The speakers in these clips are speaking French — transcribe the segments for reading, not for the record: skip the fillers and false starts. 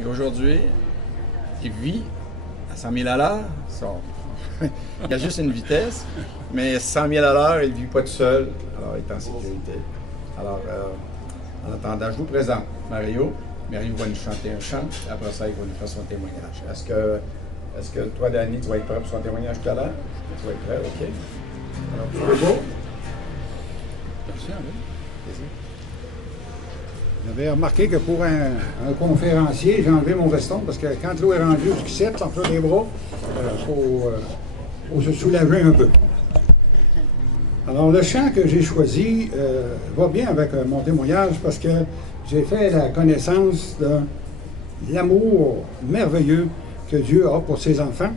Et aujourd'hui, il vit à 100 000 à l'heure. Il a juste une vitesse, mais 100 000 à l'heure, il ne vit pas tout seul. Alors, il est en sécurité. Alors, en attendant, je vous présente Mario. Mario va nous chanter un chant. Après ça, il va nous faire son témoignage. Est-ce que toi, Danny, tu vas être prêt pour son témoignage tout à l'heure? Tu vas être prêt, OK. Alors, tu veux beau? Merci, oui. Vas-y. Vous avez remarqué que pour un conférencier, j'ai enlevé mon veston parce que quand l'eau est rendue jusqu'ici, sans faire les bras, faut se soulager un peu. Alors, le chant que j'ai choisi va bien avec mon témoignage parce que j'ai fait la connaissance de l'amour merveilleux que Dieu a pour ses enfants.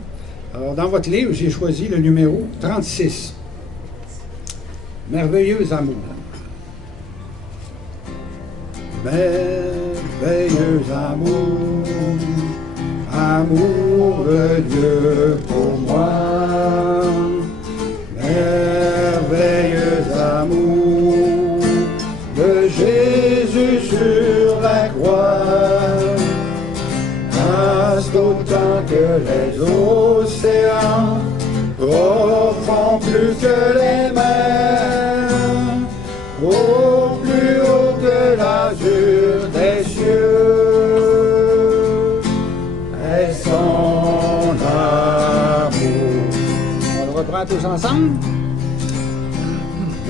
Alors, dans votre livre, j'ai choisi le numéro 36. Merveilleux amour. Merveilleux amour, amour de Dieu pour moi. Merveilleux amour de Jésus sur la croix. Vaste autant que les océans, profond plus que les mers, au plus haut que l'azur des cieux, est son amour. On le reprend tous ensemble.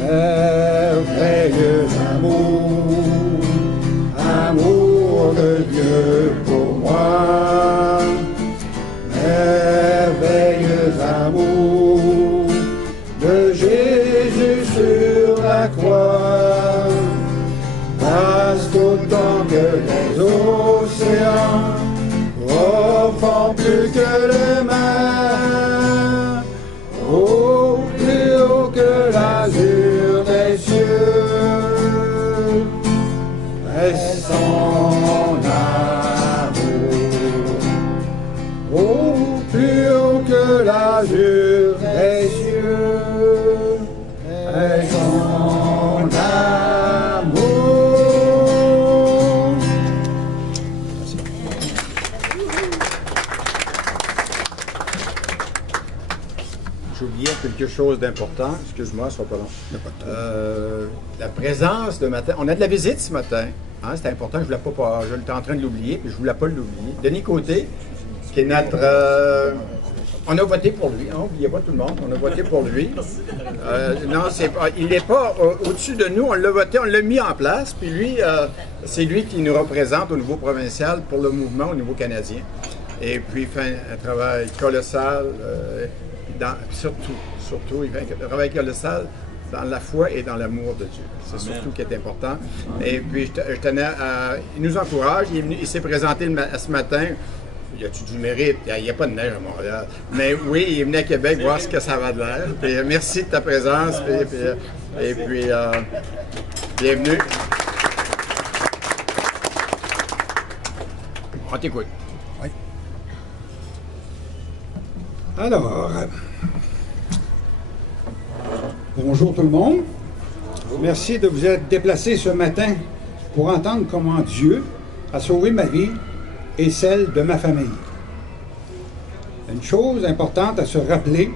Merveilleux amour, amour de Dieu pour moi. Merveilleux amour de Jésus sur la croix. Vaste autant que les océans, profond plus que les mers, au plus haut que l'azur des cieux, est son amour. Au plus haut que l'azur des cieux, est son amour. J'oubliais quelque chose d'important. Excuse-moi, ce sera pas long. La présence de matin. On a de la visite ce matin. Hein, c'est important. Je j'étais en train de l'oublier, puis je ne voulais pas l'oublier. Denis Côté, qui est notre. On a voté pour lui. Hein, n'oubliez pas tout le monde. On a voté pour lui. Non, il n'est pas au-dessus de nous. On l'a voté, on l'a mis en place. Puis lui, c'est lui qui nous représente au niveau provincial pour le mouvement au niveau canadien. Et puis, il fait un travail colossal. Surtout, il fait un travail colossal dans la foi et dans l'amour de Dieu. C'est surtout ce qui est important. Et puis, je tenais à... Il nous encourage. Il s'est présenté ce matin. Y a-tu du mérite? Il n'y a pas de neige à Montréal. Mais oui, il est venu à Québec voir ce que ça va de l'air. Puis, merci de ta présence. Et puis bienvenue. On t'écoute. Oui. Alors, bonjour tout le monde. Merci de vous être déplacés ce matin pour entendre comment Dieu a sauvé ma vie et celle de ma famille. Une chose importante à se rappeler,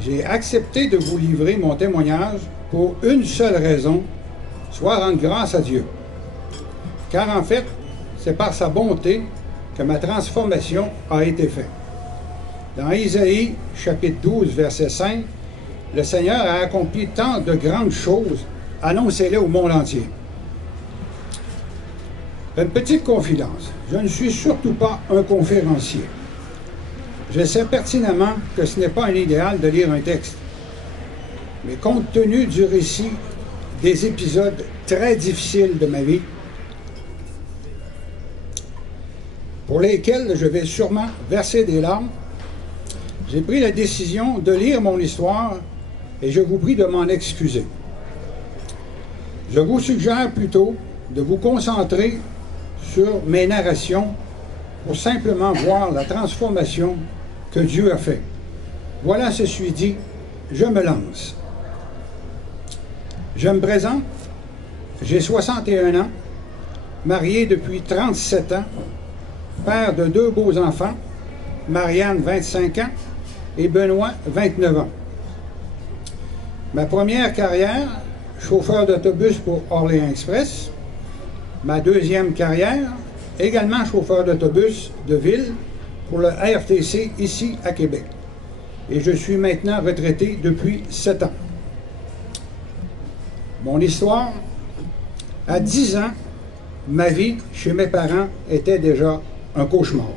j'ai accepté de vous livrer mon témoignage pour une seule raison, soit rendre grâce à Dieu. Car en fait, c'est par sa bonté que ma transformation a été faite. Dans Isaïe, chapitre 12, verset 5, le Seigneur a accompli tant de grandes choses, annoncez-les au monde entier. Une petite confidence, je ne suis surtout pas un conférencier. Je sais pertinemment que ce n'est pas un idéal de lire un texte. Mais compte tenu du récit des épisodes très difficiles de ma vie, pour lesquels je vais sûrement verser des larmes, j'ai pris la décision de lire mon histoire et je vous prie de m'en excuser. Je vous suggère plutôt de vous concentrer sur mes narrations pour simplement voir la transformation que Dieu a fait. Voilà, ceci dit, je me lance. Je me présente, j'ai 61 ans, marié depuis 37 ans, père de 2 beaux enfants, Marianne, 25 ans, et Benoît, 29 ans. Ma première carrière, chauffeur d'autobus pour Orléans Express. Ma deuxième carrière, également chauffeur d'autobus de ville pour le RTC ici à Québec. Et je suis maintenant retraité depuis 7 ans. Mon histoire, à 10 ans, ma vie chez mes parents était déjà un cauchemar.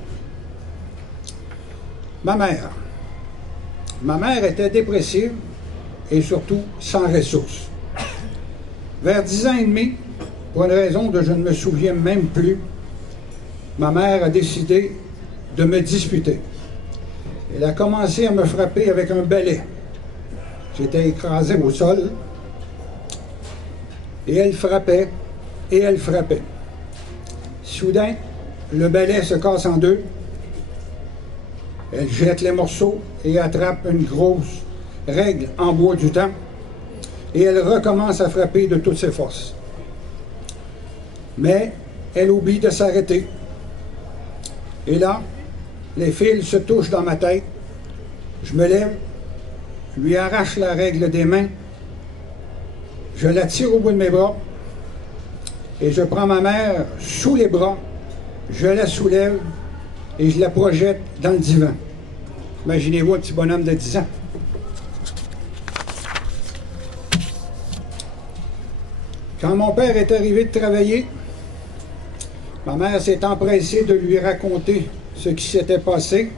Ma mère était dépressive et surtout sans ressources. Vers 10 ans et demi, pour une raison dont je ne me souviens même plus, ma mère a décidé de me disputer. Elle a commencé à me frapper avec un balai. J'étais écrasé au sol. Et elle frappait, et elle frappait. Soudain, le balai se casse en deux. Elle jette les morceaux et attrape une grosse règle en bois du temps. Et elle recommence à frapper de toutes ses forces. Mais elle oublie de s'arrêter. Et là, les fils se touchent dans ma tête. Je me lève, lui arrache la règle des mains. Je la tire au bout de mes bras et je prends ma mère sous les bras, je la soulève et je la projette dans le divan. Imaginez-vous un petit bonhomme de 10 ans. Quand mon père est arrivé de travailler, ma mère s'est empressée de lui raconter ce qui s'était passé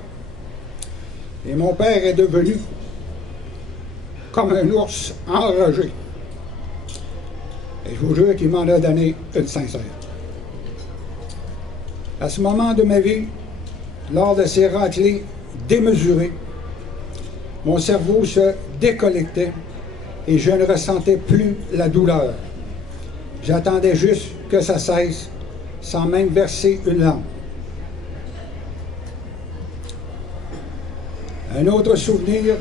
et mon père est devenu comme un ours enragé. Et je vous jure qu'il m'en a donné une sincère. À ce moment de ma vie, lors de ces raclées démesurées, mon cerveau se déconnectait et je ne ressentais plus la douleur. J'attendais juste que ça cesse, sans même verser une larme. Un autre souvenir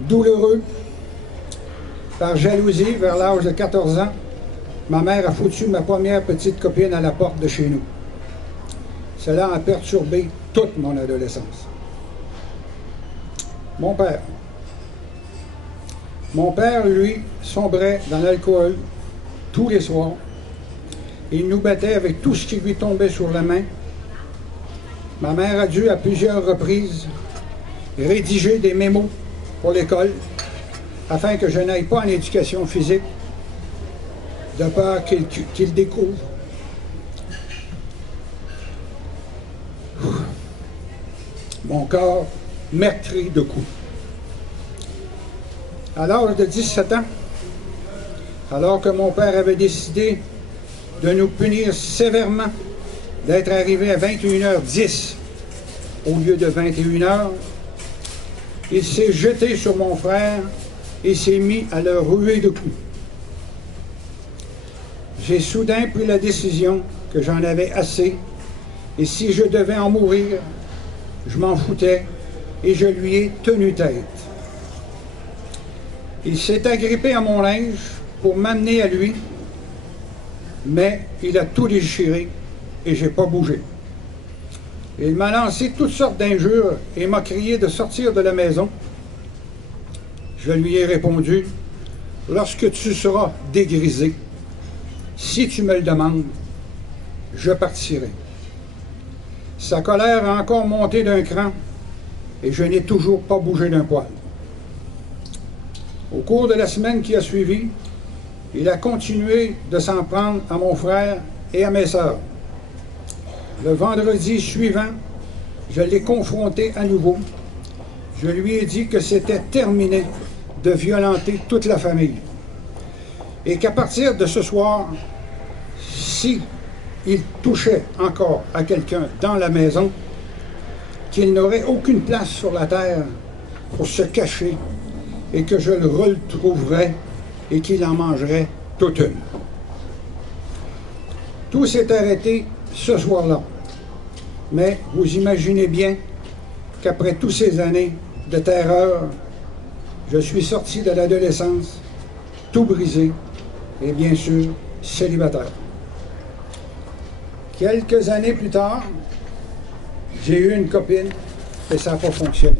douloureux, par jalousie, vers l'âge de 14 ans, ma mère a foutu ma première petite copine à la porte de chez nous. Cela a perturbé toute mon adolescence. Mon père, lui, sombrait dans l'alcool tous les soirs. Il nous battait avec tout ce qui lui tombait sur la main. Ma mère a dû à plusieurs reprises rédiger des mémos pour l'école afin que je n'aille pas en éducation physique de peur qu'il découvre. Mon corps meurtri de coups. À l'âge de 17 ans, alors que mon père avait décidé de nous punir sévèrement, d'être arrivé à 21h10 au lieu de 21h, il s'est jeté sur mon frère et s'est mis à le ruer de coups. J'ai soudain pris la décision que j'en avais assez, et si je devais en mourir, je m'en foutais, et je lui ai tenu tête. Il s'est agrippé à mon linge pour m'amener à lui, mais il a tout déchiré, et j'ai pas bougé. Il m'a lancé toutes sortes d'injures et m'a crié de sortir de la maison. Je lui ai répondu, « Lorsque tu seras dégrisé, si tu me le demandes, je partirai. » Sa colère a encore monté d'un cran et je n'ai toujours pas bougé d'un poil. Au cours de la semaine qui a suivi, il a continué de s'en prendre à mon frère et à mes sœurs. Le vendredi suivant, je l'ai confronté à nouveau. Je lui ai dit que c'était terminé de violenter toute la famille. Et qu'à partir de ce soir, si il touchait encore à quelqu'un dans la maison, qu'il n'aurait aucune place sur la terre pour se cacher et que je le retrouverais et qu'il en mangerait toute une. Tout s'est arrêté ce soir-là. Mais vous imaginez bien qu'après toutes ces années de terreur, je suis sorti de l'adolescence, tout brisé et bien sûr célibataire. Quelques années plus tard, J'ai eu une copine, et ça n'a pas fonctionné.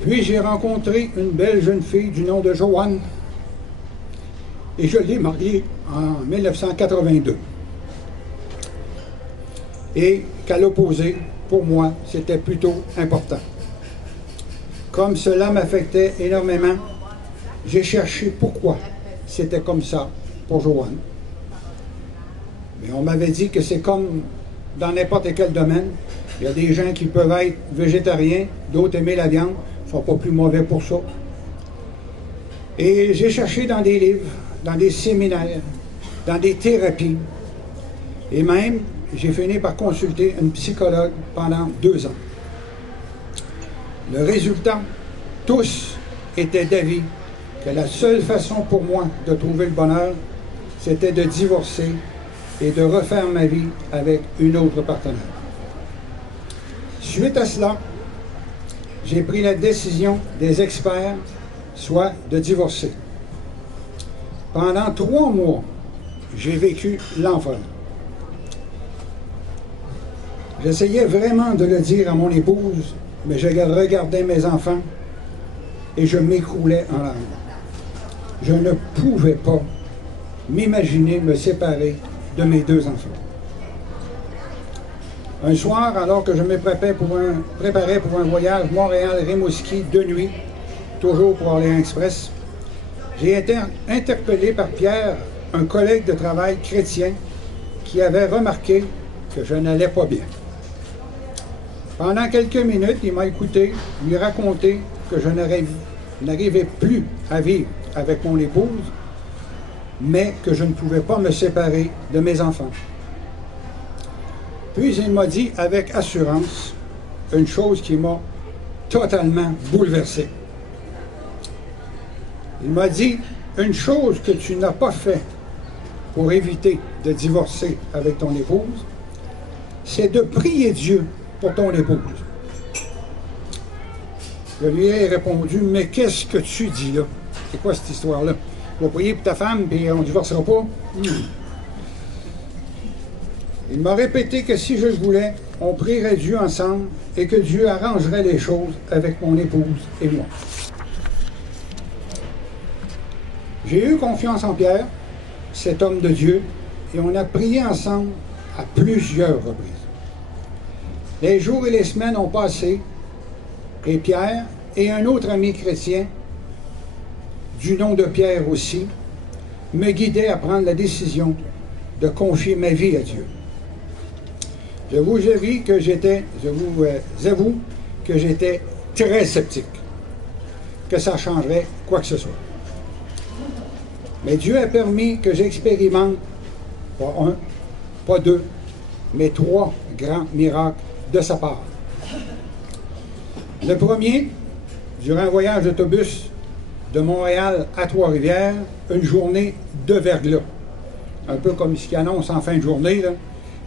Puis j'ai rencontré une belle jeune fille du nom de Joanne, et je l'ai mariée en 1982. Et qu'à l'opposé, pour moi, c'était plutôt important. Comme cela m'affectait énormément, j'ai cherché pourquoi c'était comme ça pour Joanne. Mais on m'avait dit que c'est comme dans n'importe quel domaine. Il y a des gens qui peuvent être végétariens, d'autres aimer la viande, ne sont pas plus mauvais pour ça. Et j'ai cherché dans des livres, dans des séminaires, dans des thérapies. Et même, j'ai fini par consulter une psychologue pendant 2 ans. Le résultat, tous étaient d'avis que la seule façon pour moi de trouver le bonheur, c'était de divorcer et de refaire ma vie avec une autre partenaire. Suite à cela, j'ai pris la décision des experts, soit de divorcer. Pendant 3 mois, j'ai vécu l'enfer. J'essayais vraiment de le dire à mon épouse, mais je regardais mes enfants et je m'écroulais en larmes. Je ne pouvais pas m'imaginer me séparer de mes 2 enfants. Un soir, alors que je me préparais pour un voyage Montréal-Rimouski de nuit, toujours pour Orléans Express, j'ai été interpellé par Pierre, un collègue de travail chrétien, qui avait remarqué que je n'allais pas bien. Pendant quelques minutes, il m'a écouté lui raconter que je n'arrivais plus à vivre avec mon épouse, mais que je ne pouvais pas me séparer de mes enfants. Puis il m'a dit avec assurance une chose qui m'a totalement bouleversé. Il m'a dit une chose que tu n'as pas fait pour éviter de divorcer avec ton épouse, c'est de prier Dieu pour ton épouse. Je lui ai répondu, mais qu'est-ce que tu dis là? C'est quoi cette histoire-là? Tu vas prier pour ta femme, puis on ne divorcera pas? Il m'a répété que si je le voulais, on prierait Dieu ensemble et que Dieu arrangerait les choses avec mon épouse et moi. J'ai eu confiance en Pierre, cet homme de Dieu, et on a prié ensemble à plusieurs reprises. Les jours et les semaines ont passé, et Pierre et un autre ami chrétien, du nom de Pierre aussi, me guidaient à prendre la décision de confier ma vie à Dieu. Je vous avoue que j'étais très sceptique que ça changerait quoi que ce soit. Mais Dieu a permis que j'expérimente, pas 1, pas 2, mais 3 grands miracles de sa part. Le premier, durant un voyage d'autobus de Montréal à Trois-Rivières, une journée de verglas. Un peu comme ce qu'il annonce en fin de journée, là.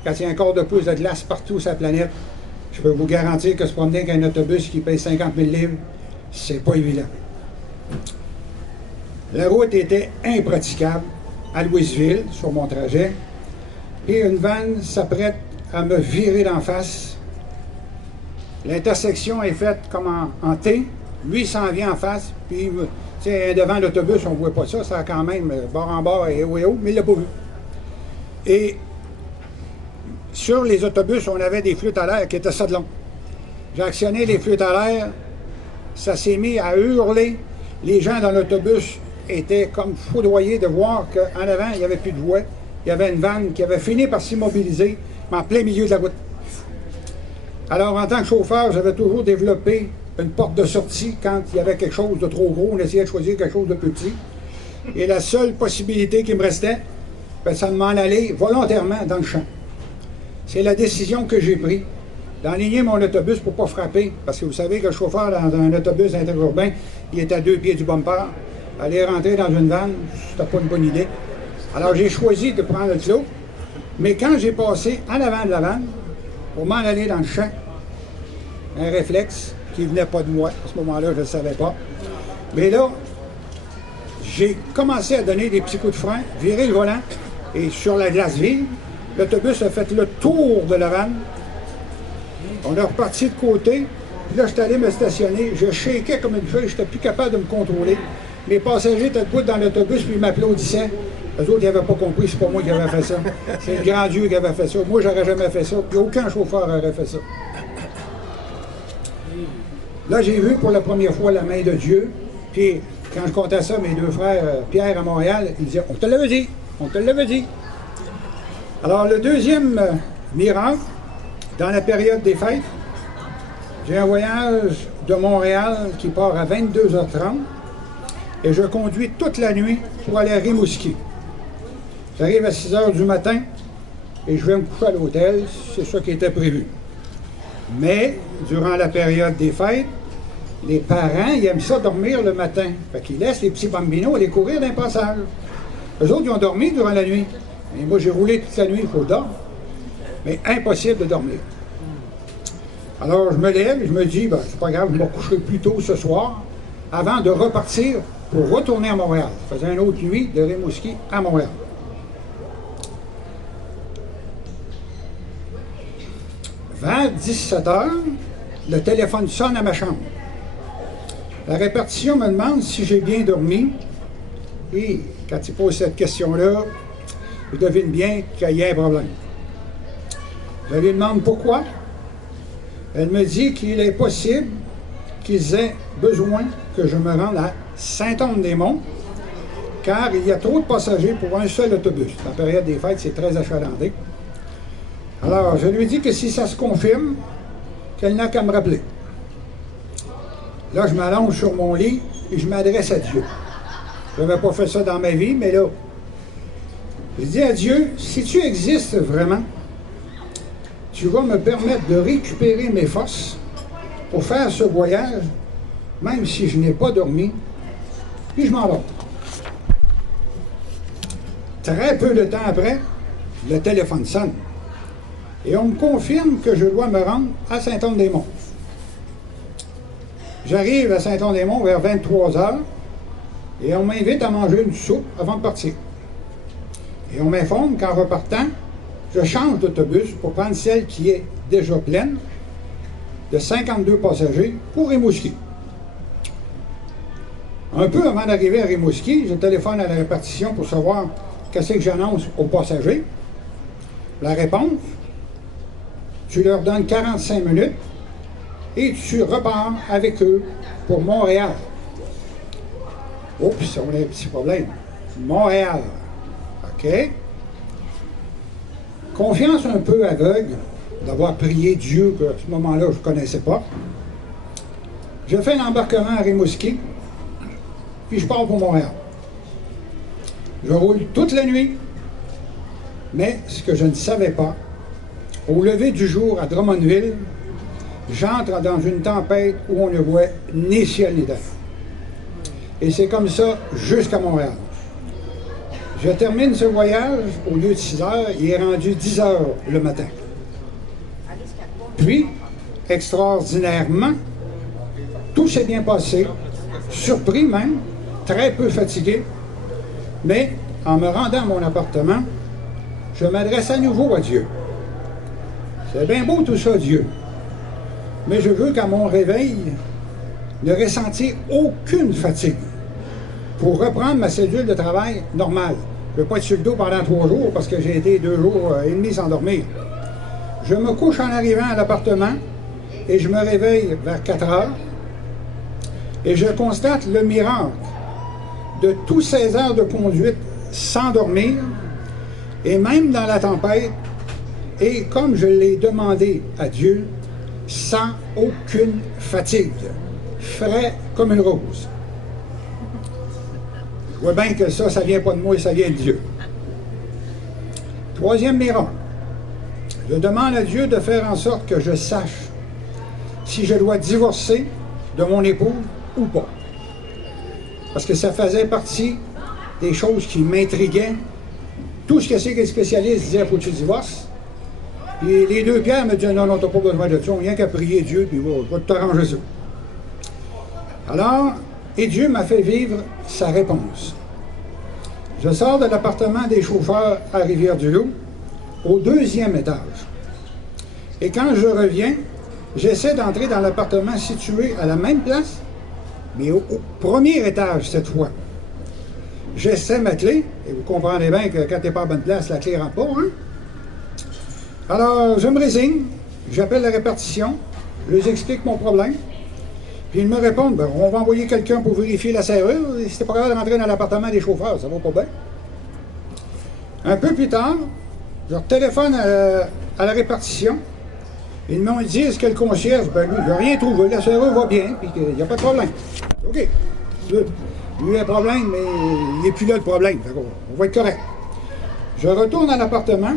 Quand il y a un quart de pouce de glace partout sur la planète, je peux vous garantir que se promener avec un autobus qui paye 50 000 livres, c'est pas évident. La route était impraticable à Louisville, sur mon trajet, et une vanne s'apprête à me virer d'en face. L'intersection est faite comme en T. Lui s'en vient en face, puis devant l'autobus, on ne voit pas ça, ça a quand même bord en bord et haut, mais il ne l'a pas vu. Et sur les autobus, on avait des flûtes à l'air qui étaient ça de long. J'ai actionné les flûtes à l'air, ça s'est mis à hurler. Les gens dans l'autobus étaient comme foudroyés de voir qu'en avant, il n'y avait plus de voie. Il y avait une vanne qui avait fini par s'immobiliser, mais en plein milieu de la route. Alors, en tant que chauffeur, j'avais toujours développé une porte de sortie quand il y avait quelque chose de trop gros. On essayait de choisir quelque chose de plus petit. Et la seule possibilité qui me restait, c'est de m'en aller volontairement dans le champ. C'est la décision que j'ai prise, d'enligner mon autobus pour ne pas frapper. Parce que vous savez que le chauffeur dans un autobus interurbain, il est à 2 pieds du bumper. Aller rentrer dans une vanne, c'était pas une bonne idée. Alors j'ai choisi de prendre le clos. Mais quand j'ai passé en avant de la vanne, pour m'en aller dans le champ, un réflexe qui ne venait pas de moi. À ce moment-là, je ne le savais pas. Mais là, j'ai commencé à donner des petits coups de frein, virer le volant, et sur la glace vive, L'autobus a fait le tour de la vanne. On est reparti de côté. Puis là, je suis allé me stationner. Je shakeais comme une feuille. Je n'étais plus capable de me contrôler. Mes passagers étaient debout dans l'autobus puis ils m'applaudissaient. Eux autres, ils n'avaient pas compris, c'est pas moi qui avais fait ça. C'est le grand Dieu qui avait fait ça. Moi, j'aurais jamais fait ça. Puis aucun chauffeur n'aurait fait ça. Là, j'ai vu pour la première fois la main de Dieu. Puis quand je comptais ça, mes deux frères, Pierre à Montréal, ils disaient, on te l'avait dit, on te l'avait dit. Alors, le deuxième miracle, dans la période des fêtes, j'ai un voyage de Montréal qui part à 22h30 et je conduis toute la nuit pour aller à Rimouski. J'arrive à 6h du matin et je vais me coucher à l'hôtel, c'est ça qui était prévu. Mais, durant la période des fêtes, les parents, ils aiment ça dormir le matin. Fait qu'ils laissent les petits bambinos aller courir dans les passages. Eux autres, ils ont dormi durant la nuit. Et moi, j'ai roulé toute la nuit, il faut dormir. Mais impossible de dormir. Alors, je me lève et je me dis, ben, c'est pas grave, je me coucherai plus tôt ce soir, avant de repartir pour retourner à Montréal. Je faisais une autre nuit de Rimouski à Montréal. Vers 17h, le téléphone sonne à ma chambre. La répartition me demande si j'ai bien dormi. Et quand il pose cette question-là, je devine bien qu'il y a un problème. Je lui demande pourquoi. Elle me dit qu'il est possible qu'ils aient besoin que je me rende à Saint-Anne-des-Monts, car il y a trop de passagers pour un seul autobus. La période des fêtes, c'est très achalandé. Alors, je lui dis que si ça se confirme, qu'elle n'a qu'à me rappeler. Là, je m'allonge sur mon lit et je m'adresse à Dieu. Je n'avais pas fait ça dans ma vie, mais là, je dis à Dieu, si tu existes vraiment, tu vas me permettre de récupérer mes forces pour faire ce voyage, même si je n'ai pas dormi, puis je m'endors. Très peu de temps après, le téléphone sonne. Et on me confirme que je dois me rendre à Saint-Anne-des-Monts. J'arrive à Saint-Anne-des-Monts vers 23h et on m'invite à manger une soupe avant de partir. Et on m'informe qu'en repartant, je change d'autobus pour prendre celle qui est déjà pleine de 52 passagers pour Rimouski. Un peu avant d'arriver à Rimouski, je téléphone à la répartition pour savoir qu'est-ce que j'annonce aux passagers. La réponse, tu leur donnes 45 minutes et tu repars avec eux pour Montréal. Oups, on a un petit problème. Montréal. OK? Confiance un peu aveugle d'avoir prié Dieu qu'à ce moment-là, je ne connaissais pas. Je fais l'embarquement à Rimouski, puis je pars pour Montréal. Je roule toute la nuit, mais ce que je ne savais pas, au lever du jour à Drummondville, j'entre dans une tempête où on ne voit ni ciel ni terre. Et c'est comme ça jusqu'à Montréal. Je termine ce voyage, au lieu de 6 heures, il est rendu 10 heures le matin. Puis, extraordinairement, tout s'est bien passé, surpris même, très peu fatigué, mais en me rendant à mon appartement, je m'adresse à nouveau à Dieu. C'est bien beau tout ça, Dieu, mais je veux qu'à mon réveil, ne ressentir aucune fatigue pour reprendre ma cédule de travail normale. Je ne veux pas être sur le dos pendant 3 jours parce que j'ai été 2 jours et demi sans dormir. Je me couche en arrivant à l'appartement et je me réveille vers 4 heures et je constate le miracle de tous ces heures de conduite sans dormir et même dans la tempête et comme je l'ai demandé à Dieu, sans aucune fatigue, frais comme une rose. Je vois bien que ça vient pas de moi, ça vient de Dieu. Troisième miracle. Je demande à Dieu de faire en sorte que je sache si je dois divorcer de mon épouse ou pas. Parce que ça faisait partie des choses qui m'intriguaient. Tout ce que c'est que les spécialistes disaient, faut que tu divorces. Et les deux Pierre me disaient, non, non, t'as pas besoin de ça, on vient qu'à prier Dieu, puis va t'arranger ça. Alors, et Dieu m'a fait vivre sa réponse. Je sors de l'appartement des chauffeurs à Rivière-du-Loup au 2e étage. Et quand je reviens, j'essaie d'entrer dans l'appartement situé à la même place, mais au 1er étage cette fois. J'essaie ma clé, et vous comprendrez bien que quand tu n'es pas à bonne place, la clé ne rentre pas, hein? Alors, je me résigne, j'appelle la répartition, je leur explique mon problème, puis ils me répondent, ben, on va envoyer quelqu'un pour vérifier la serrure, et c'était pas grave de rentrer dans l'appartement des chauffeurs, ça va pas bien. Un peu plus tard, je téléphone à la répartition, ils me disent que le concierge, ben lui, il n'a rien trouvé, la serrure va bien, puis qu'il n'y a pas de problème. OK. Lui, il a un problème, mais il n'est plus là le problème, on va être correct. Je retourne à l'appartement,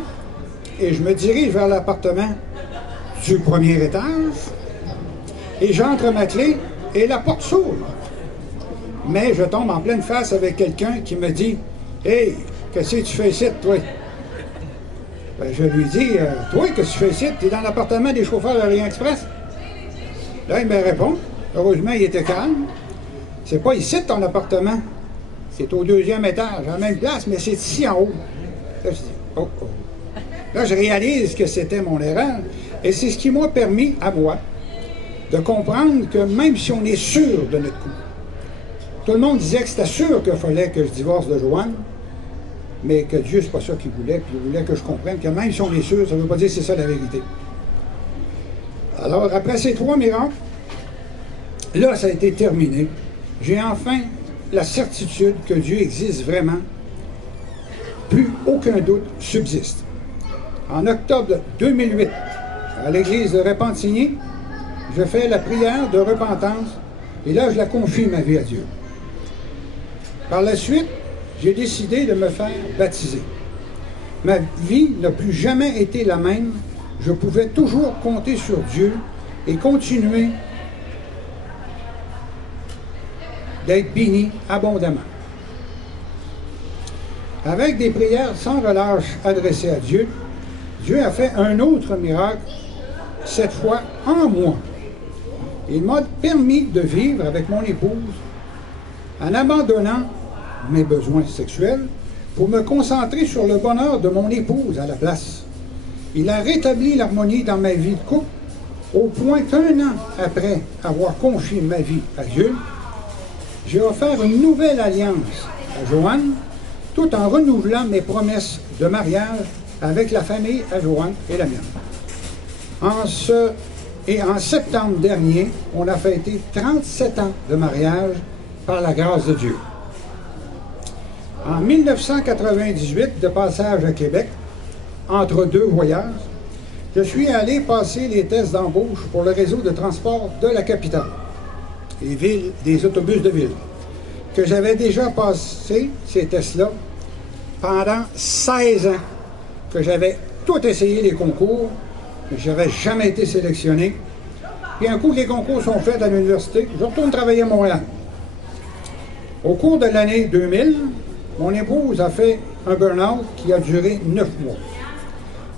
et je me dirige vers l'appartement du 1er étage, et j'entre ma clé, et la porte s'ouvre. Mais je tombe en pleine face avec quelqu'un qui me dit « Hey, qu'est-ce que tu fais ici, toi? » Ben, je lui dis « Toi, qu'est-ce que tu fais ici? Tu es dans l'appartement des chauffeurs de l'Orient Express? » Là, il me répond. Heureusement, il était calme. « C'est pas ici ton appartement. C'est au 2e étage, à la même place, mais c'est ici en haut. » Là, je dis « Oh, oh. » Là, je réalise que c'était mon erreur. Et c'est ce qui m'a permis, à moi, de comprendre que même si on est sûr de notre coup, tout le monde disait que c'était sûr qu'il fallait que je divorce de Joanne, mais que Dieu, c'est pas ça qu'il voulait, puis il voulait que je comprenne que même si on est sûr, ça ne veut pas dire que c'est ça la vérité. Alors, après ces 3 miracles, là, ça a été terminé. J'ai enfin la certitude que Dieu existe vraiment. Plus aucun doute subsiste. En octobre 2008, à l'église de Repentigny, je fais la prière de repentance et là, je la confie, ma vie à Dieu. Par la suite, j'ai décidé de me faire baptiser. Ma vie n'a plus jamais été la même. Je pouvais toujours compter sur Dieu et continuer d'être béni abondamment. Avec des prières sans relâche adressées à Dieu, Dieu a fait un autre miracle, cette fois en moi. Il m'a permis de vivre avec mon épouse en abandonnant mes besoins sexuels pour me concentrer sur le bonheur de mon épouse à la place. Il a rétabli l'harmonie dans ma vie de couple au point qu'1 an après avoir confié ma vie à Dieu, j'ai offert une nouvelle alliance à Joanne tout en renouvelant mes promesses de mariage avec la famille à Joanne et la mienne. En septembre dernier, on a fêté 37 ans de mariage par la grâce de Dieu. En 1998, de passage à Québec, entre 2 voyages, je suis allé passer les tests d'embauche pour le réseau de transport de la capitale, les villes, des autobus de ville, que j'avais déjà passé ces tests-là pendant 16 ans, que j'avais tout essayé les concours, mais je n'avais jamais été sélectionné. Puis un coup que les concours sont faits à l'université, je retourne travailler à Montréal. Au cours de l'année 2000, mon épouse a fait un burn-out qui a duré 9 mois.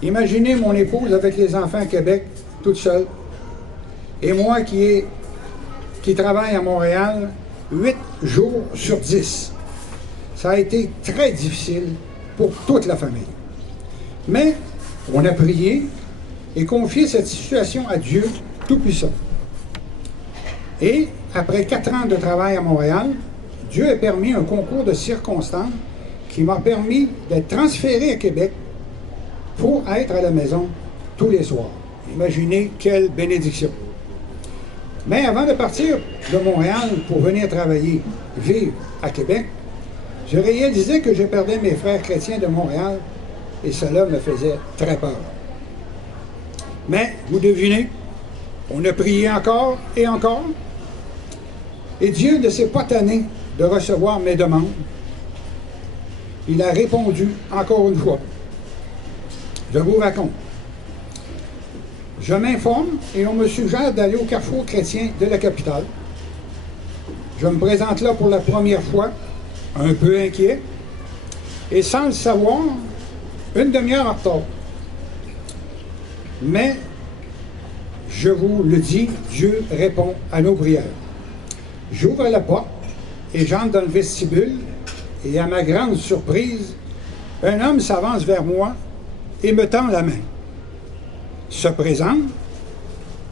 Imaginez mon épouse avec les enfants à Québec, toute seule, et moi qui travaille à Montréal 8 jours sur 10. Ça a été très difficile pour toute la famille. Mais on a prié et confié cette situation à Dieu Tout-Puissant. Et après 4 ans de travail à Montréal, Dieu a permis un concours de circonstances qui m'a permis d'être transféré à Québec pour être à la maison tous les soirs. Imaginez quelle bénédiction. Mais avant de partir de Montréal pour venir travailler, vivre à Québec, je réalisais que je perdais mes frères chrétiens de Montréal et cela me faisait très peur. Mais, vous devinez, on a prié encore et encore, et Dieu ne s'est pas tanné de recevoir mes demandes. Il a répondu encore une fois. Je vous raconte. Je m'informe et on me suggère d'aller au carrefour chrétien de la capitale. Je me présente là pour la première fois, un peu inquiet, et sans le savoir, une demi-heure en retard. Mais, je vous le dis, Dieu répond à nos prières. J'ouvre la porte et j'entre dans le vestibule, et à ma grande surprise, un homme s'avance vers moi et me tend la main. Se présente,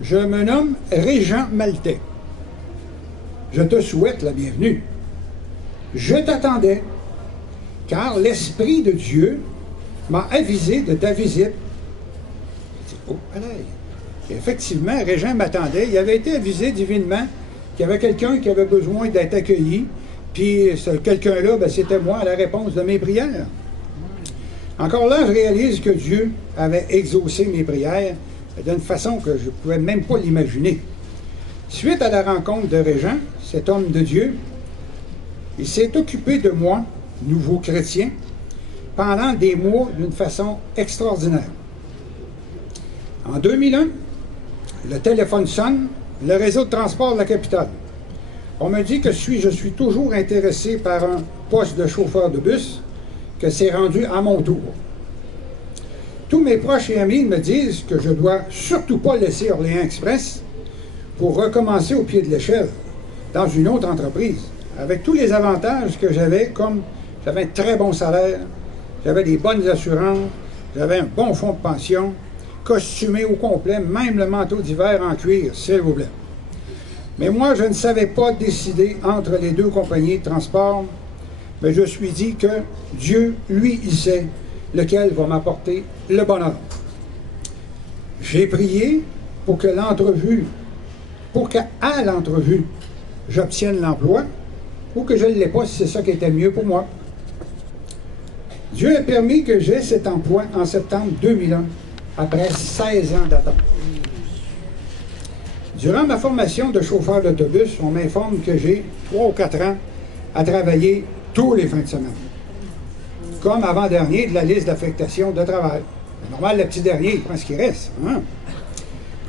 je me nomme Régent Maltais. Je te souhaite la bienvenue. Je t'attendais, car l'Esprit de Dieu m'a avisé de ta visite. Je dis, oh, allez. Effectivement, Régent m'attendait. Il avait été avisé divinement qu'il y avait quelqu'un qui avait besoin d'être accueilli. Puis ce quelqu'un-là, ben, c'était moi à la réponse de mes prières. Encore là, je réalise que Dieu avait exaucé mes prières d'une façon que je ne pouvais même pas l'imaginer. Suite à la rencontre de Régent, cet homme de Dieu, il s'est occupé de moi, nouveau chrétien, pendant des mois d'une façon extraordinaire. En 2001, le téléphone sonne, le réseau de transport de la capitale. On me dit que je suis toujours intéressé par un poste de chauffeur de bus, que c'est rendu à mon tour. Tous mes proches et amis me disent que je ne dois surtout pas laisser Orléans Express pour recommencer au pied de l'échelle, dans une autre entreprise, avec tous les avantages que j'avais, comme j'avais un très bon salaire, j'avais des bonnes assurances, j'avais un bon fonds de pension, costumé au complet, même le manteau d'hiver en cuir, s'il vous plaît. Mais moi, je ne savais pas décider entre les deux compagnies de transport, mais je me suis dit que Dieu, lui, il sait lequel va m'apporter le bonheur. J'ai prié pour qu'à l'entrevue, j'obtienne l'emploi, ou que je ne l'ai pas si c'est ça qui était mieux pour moi. Dieu a permis que j'aie cet emploi en septembre 2001, après 16 ans d'attente. Durant ma formation de chauffeur d'autobus, on m'informe que j'ai 3 ou 4 ans à travailler tous les fins de semaine, comme avant-dernier de la liste d'affectation de travail. C'est normal, le petit dernier, il prend ce qui reste. Hein?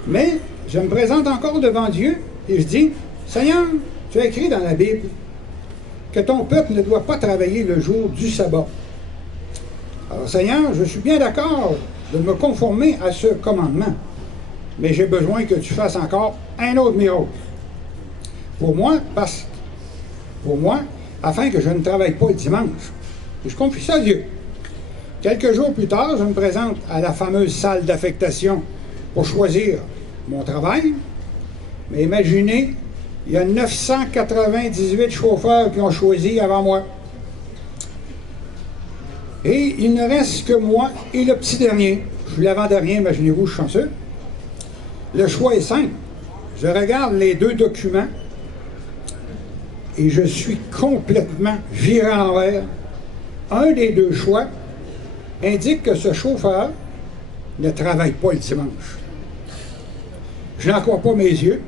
Mais je me présente encore devant Dieu et je dis, « Seigneur, tu as écrit dans la Bible que ton peuple ne doit pas travailler le jour du sabbat. Alors, Seigneur, je suis bien d'accord de me conformer à ce commandement, mais j'ai besoin que tu fasses encore un autre miracle. Pour moi, afin que je ne travaille pas le dimanche. » Et je confie ça à Dieu. Quelques jours plus tard, je me présente à la fameuse salle d'affectation pour choisir mon travail. Mais imaginez, il y a 998 chauffeurs qui ont choisi avant moi. Et il ne reste que moi et le petit dernier. Je suis l'avant-dernier, imaginez-vous, je suis chanceux. Le choix est simple. Je regarde les deux documents et je suis complètement viré à l'envers. Un des deux choix indique que ce chauffeur ne travaille pas le dimanche. Je n'en crois pas mes yeux.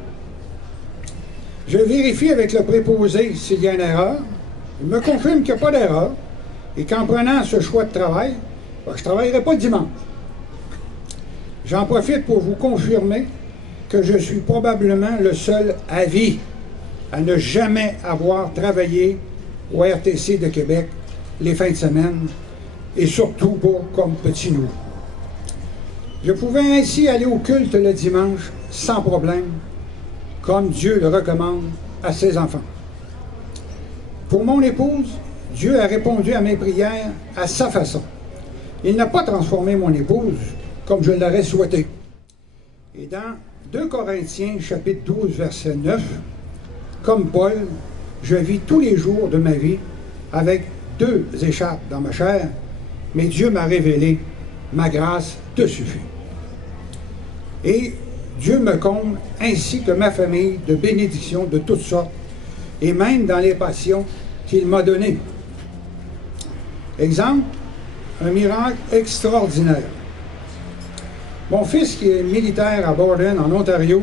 Je vérifie avec le préposé s'il y a une erreur. Il me confirme qu'il n'y a pas d'erreur et qu'en prenant ce choix de travail, je ne travaillerai pas le dimanche. J'en profite pour vous confirmer que je suis probablement le seul à vie à ne jamais avoir travaillé au RTC de Québec les fins de semaine, et surtout pas comme petit nouveau. Je pouvais ainsi aller au culte le dimanche sans problème, comme Dieu le recommande à ses enfants. Pour mon épouse, Dieu a répondu à mes prières à sa façon. Il n'a pas transformé mon épouse comme je l'aurais souhaité. Et dans 2 Corinthiens, chapitre 12, verset 9, comme Paul, je vis tous les jours de ma vie avec 2 écharpes dans ma chair, mais Dieu m'a révélé, ma grâce te suffit. Et Dieu me comble, ainsi que ma famille, de bénédictions de toutes sortes, et même dans les passions qu'il m'a données. Exemple, un miracle extraordinaire. Mon fils, qui est militaire à Borden, en Ontario,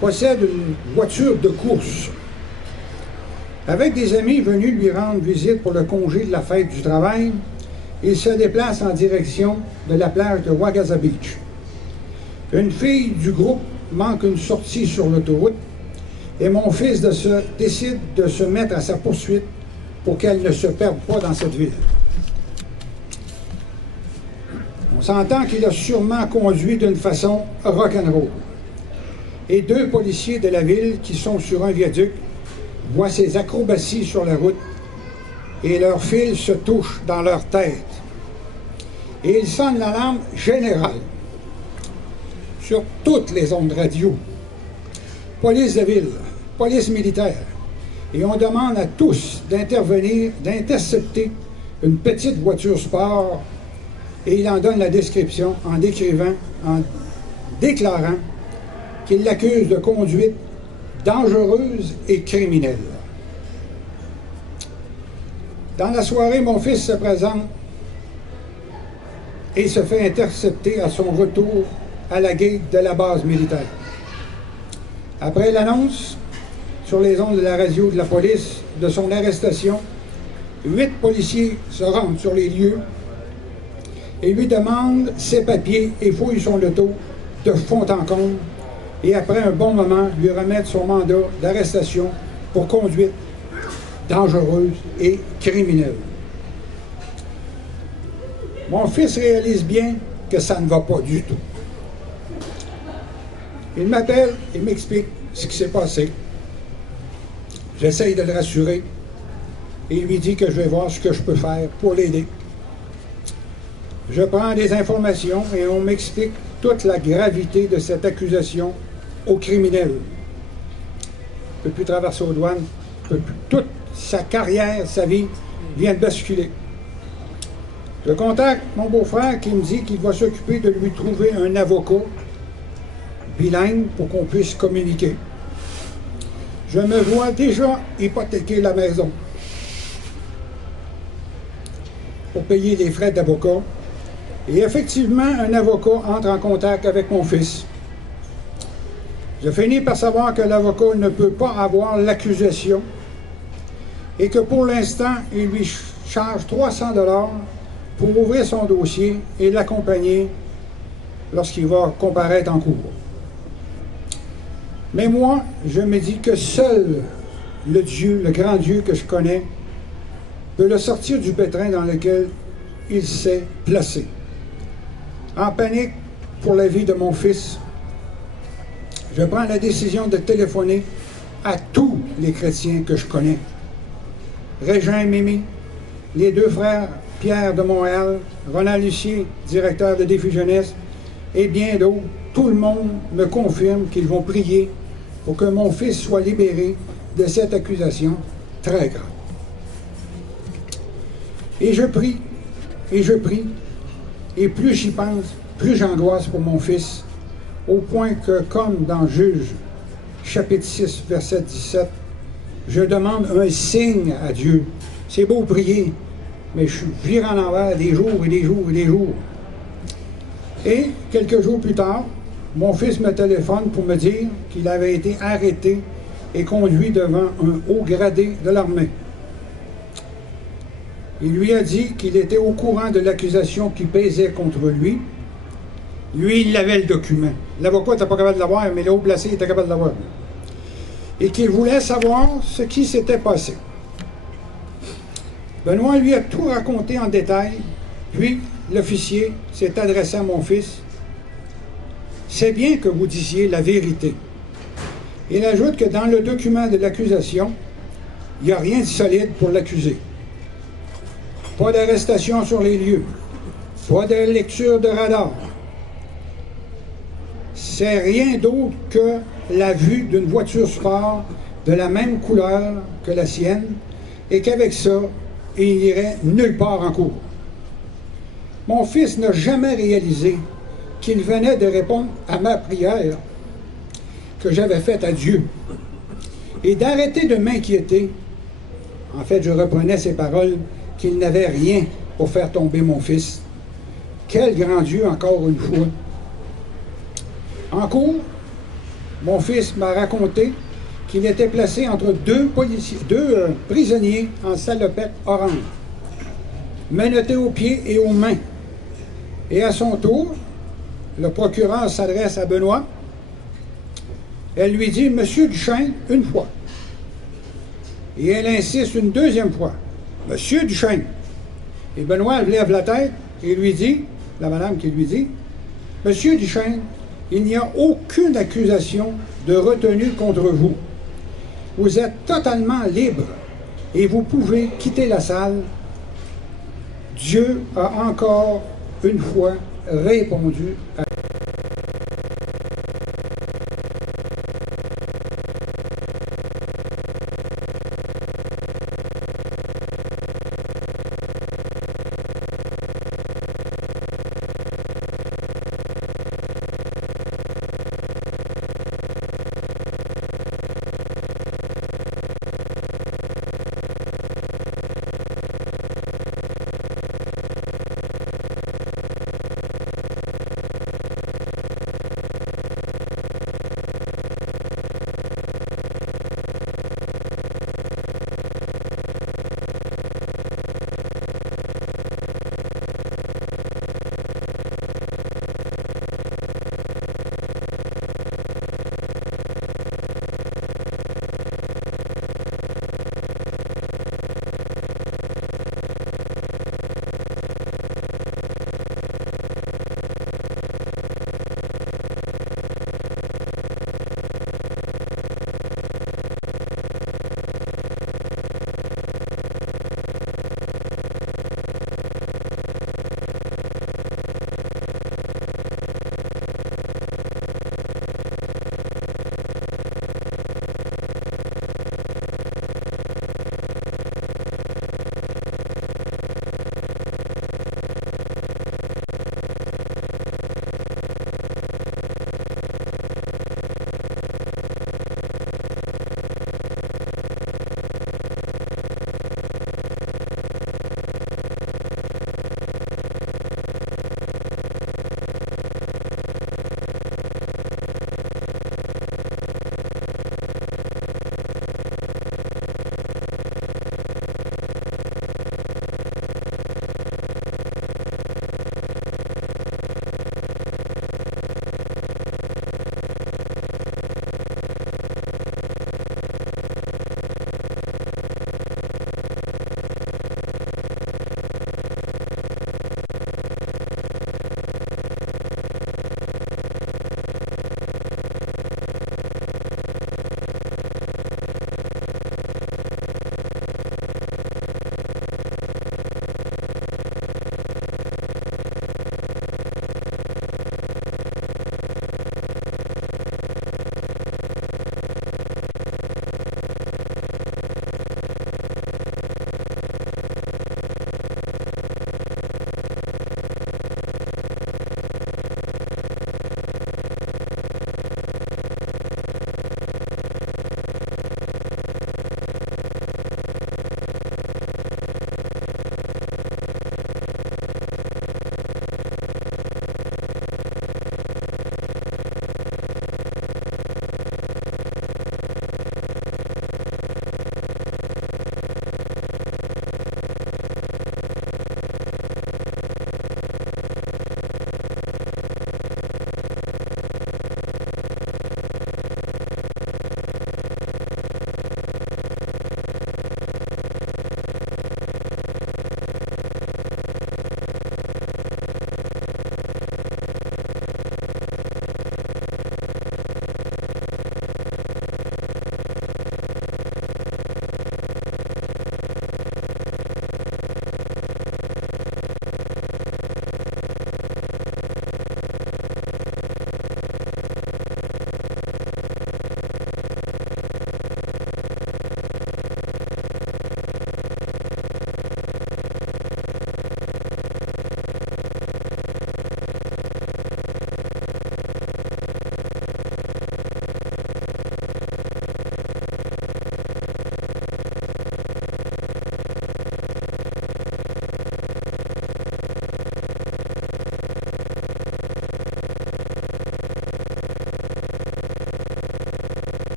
possède une voiture de course. Avec des amis venus lui rendre visite pour le congé de la fête du travail, il se déplace en direction de la plage de Wagaza Beach. Une fille du groupe manque une sortie sur l'autoroute et mon fils décide de se mettre à sa poursuite pour qu'elle ne se perde pas dans cette ville. On s'entend qu'il a sûrement conduit d'une façon rock'n'roll. Et 2 policiers de la ville qui sont sur un viaduc voient ces acrobaties sur la route et leurs fils se touchent dans leur tête. Et il sonne l'alarme générale sur toutes les ondes radio. Police de ville, police militaire. Et on demande à tous d'intervenir, d'intercepter une petite voiture sport. Et il en donne la description en déclarant qu'il l'accuse de conduite dangereuse et criminelle. Dans la soirée, mon fils se présente et se fait intercepter à son retour à la gate de la base militaire. Après l'annonce sur les ondes de la radio de la police de son arrestation, 8 policiers se rendent sur les lieux et lui demandent ses papiers et fouillent son auto de fond en comble et après un bon moment lui remettent son mandat d'arrestation pour conduite dangereuse et criminelle. Mon fils réalise bien que ça ne va pas du tout. Il m'appelle et m'explique ce qui s'est passé. J'essaye de le rassurer et il lui dit que je vais voir ce que je peux faire pour l'aider. Je prends des informations et on m'explique toute la gravité de cette accusation au criminel. Il ne peut plus traverser aux douanes, toute sa carrière, sa vie vient de basculer. Je contacte mon beau-frère qui me dit qu'il va s'occuper de lui trouver un avocat bilingue pour qu'on puisse communiquer. Je me vois déjà hypothéquer la maison pour payer les frais d'avocat. Et effectivement, un avocat entre en contact avec mon fils. Je finis par savoir que l'avocat ne peut pas avoir l'accusation et que pour l'instant, il lui charge 300 $ pour ouvrir son dossier et l'accompagner lorsqu'il va comparaître en cour. Mais moi, je me dis que seul le Dieu, le grand Dieu que je connais, peut le sortir du pétrin dans lequel il s'est placé. En panique pour la vie de mon fils, je prends la décision de téléphoner à tous les chrétiens que je connais. Régent et Mimi, les 2 frères Pierre de Montréal, Ronald Lucier, directeur de Défi Jeunesse, et bien d'autres. Tout le monde me confirme qu'ils vont prier pour que mon fils soit libéré de cette accusation très grave. Et je prie, et plus j'y pense, plus j'angoisse pour mon fils, au point que, comme dans Juge, chapitre 6, verset 17, je demande un signe à Dieu. C'est beau prier, mais je vire en envers des jours et des jours et des jours. Et quelques jours plus tard, mon fils me téléphone pour me dire qu'il avait été arrêté et conduit devant un haut gradé de l'armée. Il lui a dit qu'il était au courant de l'accusation qui pesait contre lui. Lui, il avait le document. L'avocat n'était pas capable de l'avoir, mais le haut placé était capable de l'avoir. Et qu'il voulait savoir ce qui s'était passé. Benoît lui a tout raconté en détail, puis l'officier s'est adressé à mon fils. « C'est bien que vous disiez la vérité. » Il ajoute que dans le document de l'accusation, il n'y a rien de solide pour l'accuser. Pas d'arrestation sur les lieux, pas de lecture de radar. C'est rien d'autre que la vue d'une voiture sport de la même couleur que la sienne et qu'avec ça, il n'irait nulle part en cours. Mon fils n'a jamais réalisé qu'il venait de répondre à ma prière que j'avais faite à Dieu et d'arrêter de m'inquiéter. En fait, je reprenais ses paroles qu'il n'avait rien pour faire tomber mon fils. Quel grand Dieu, encore une fois! En cours, mon fils m'a raconté qu'il était placé entre deux prisonniers en salopette orange, menottés aux pieds et aux mains. Et à son tour, le procureur s'adresse à Benoît. Elle lui dit « Monsieur Duchesne » une fois. Et elle insiste une deuxième fois. « Monsieur Duchesne ». Et Benoît lève la tête et lui dit, la madame qui lui dit « Monsieur Duchesne, il n'y a aucune accusation de retenue contre vous. Vous êtes totalement libre et vous pouvez quitter la salle. Dieu a encore une fois répondu à